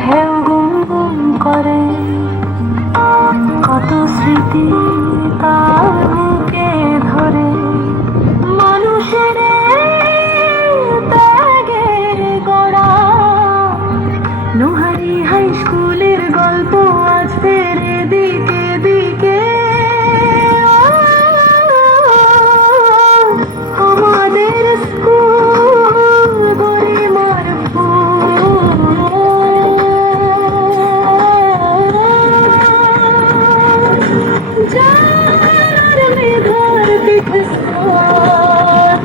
ঢেউ গুনগুন করে কত স্মৃতি তার বুকে ধরে মানুষের ত্যাগের গড়া নোহারি হাই স্কুলের গল্প আজ ফেরে দিকে দিকে আমাদের স্কুল গরিমার যার মেধার পীঠস্থান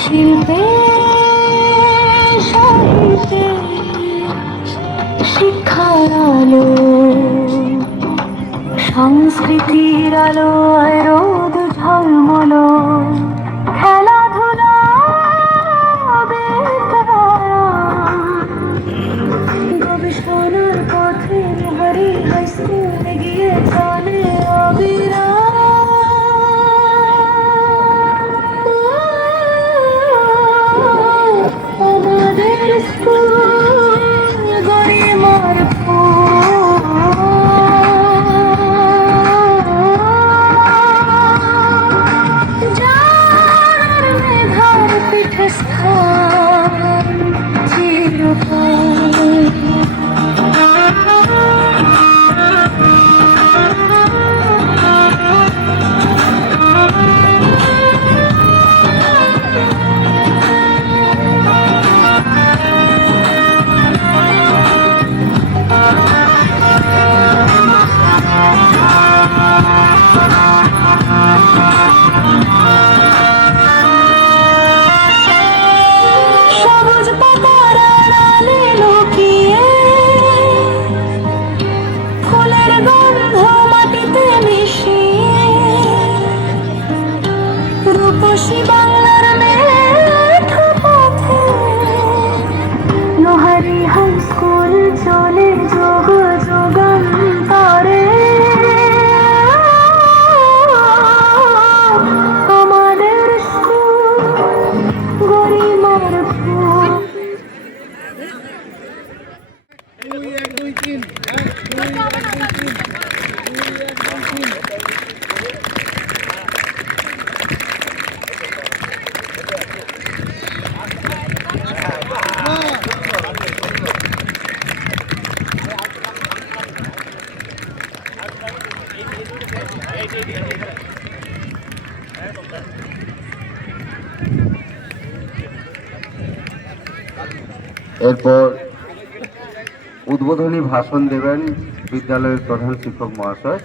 শিল্পে সাহিত্যে শিক্ষার আলো সংস্কৃতির আলোয় রোদ ঝলমলো খেলাধুলা গবেষণার পথে নোহারি হাই স্কুল এগিয়ে চলে আমাদের স্কুল গরিমার যার মেধার পীঠস্থান চিরকাল সবুজ পাতার আড়ালে লুকিয়ে ফুলের গন্ধ মাটিতে মিশিয়ে রূপসী বাংলার মেঠো পথে নোহারি হাই স্কুল চলে যোগ যুগান্তরে আমাদের স্কুল গরিমার ফুল এরপর উদ্বোধনী ভাষণ দেবেন বিদ্যালয়ের প্রধান শিক্ষক মহাশয়।